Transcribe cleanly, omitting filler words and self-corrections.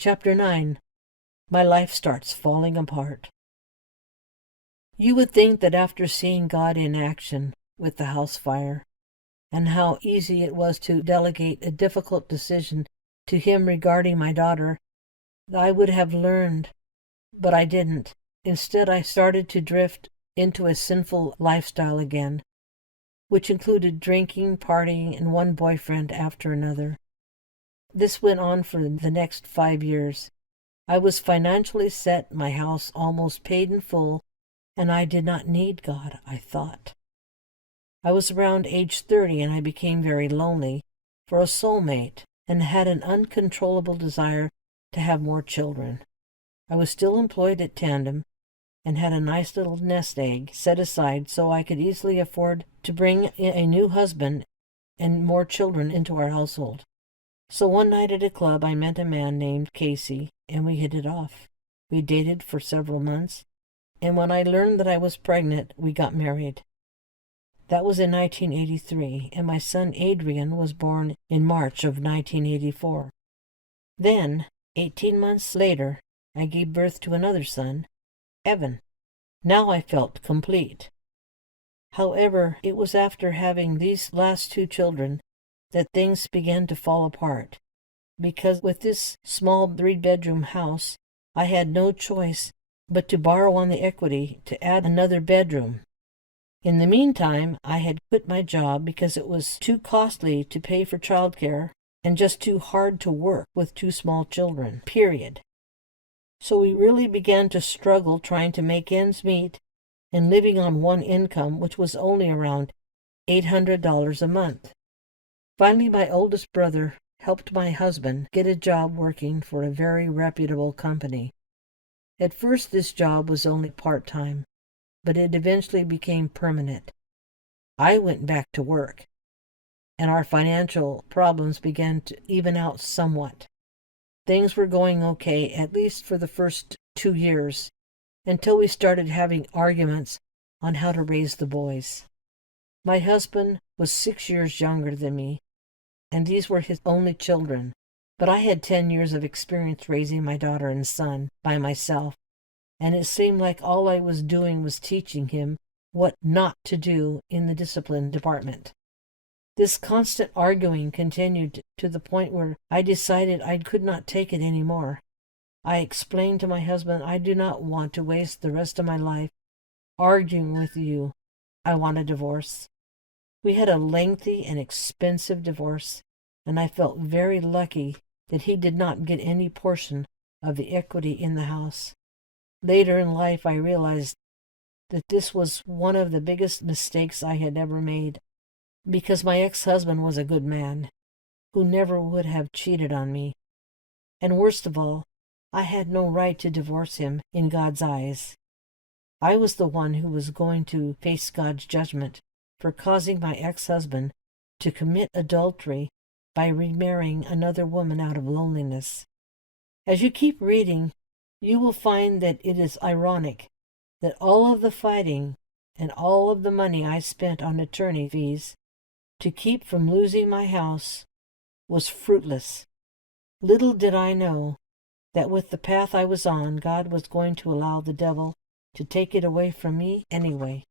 Chapter 9. My life starts falling apart. You would think that after seeing God in action with the house fire, and how easy it was to delegate a difficult decision to Him regarding my daughter, I would have learned, but I didn't. Instead, I started to drift into a sinful lifestyle again, which included drinking, partying, and one boyfriend after another. This went on for the next 5 years. I was financially set, my house almost paid in full, and I did not need God, I thought. I was around age 30 and I became very lonely for a soulmate and had an uncontrollable desire to have more children. I was still employed at Tandem and had a nice little nest egg set aside so I could easily afford to bring a new husband and more children into our household. So one night at a club I met a man named Casey and we hit it off. We dated for several months, and when I learned that I was pregnant, we got married. That was in 1983, and my son Adrian was born in March of 1984. Then, 18 months later, I gave birth to another son, Evan. Now I felt complete. However, it was after having these last two children that things began to fall apart, because with this small 3-bedroom house, I had no choice but to borrow on the equity to add another bedroom. In the meantime, I had quit my job because it was too costly to pay for childcare and just too hard to work with 2 small children, period. So we really began to struggle trying to make ends meet and living on one income, which was only around $800 a month. Finally, my oldest brother helped my husband get a job working for a very reputable company. At first, this job was only part-time, but it eventually became permanent. I went back to work, and our financial problems began to even out somewhat. Things were going okay, at least for the first 2 years, until we started having arguments on how to raise the boys. My husband was 6 years younger than me, and these were his only children, but I had 10 years of experience raising my daughter and son by myself, and it seemed like all I was doing was teaching him what not to do in the discipline department. This constant arguing continued to the point where I decided I could not take it any more. I explained to my husband, I do not want to waste the rest of my life arguing with you. I want a divorce. We had a lengthy and expensive divorce, and I felt very lucky that he did not get any portion of the equity in the house. Later in life, I realized that this was one of the biggest mistakes I had ever made, because my ex-husband was a good man who never would have cheated on me. And worst of all, I had no right to divorce him in God's eyes. I was the one who was going to face God's judgment for causing my ex-husband to commit adultery by remarrying another woman out of loneliness. As you keep reading, you will find that it is ironic that all of the fighting and all of the money I spent on attorney fees to keep from losing my house was fruitless. Little did I know that with the path I was on, God was going to allow the devil to take it away from me anyway.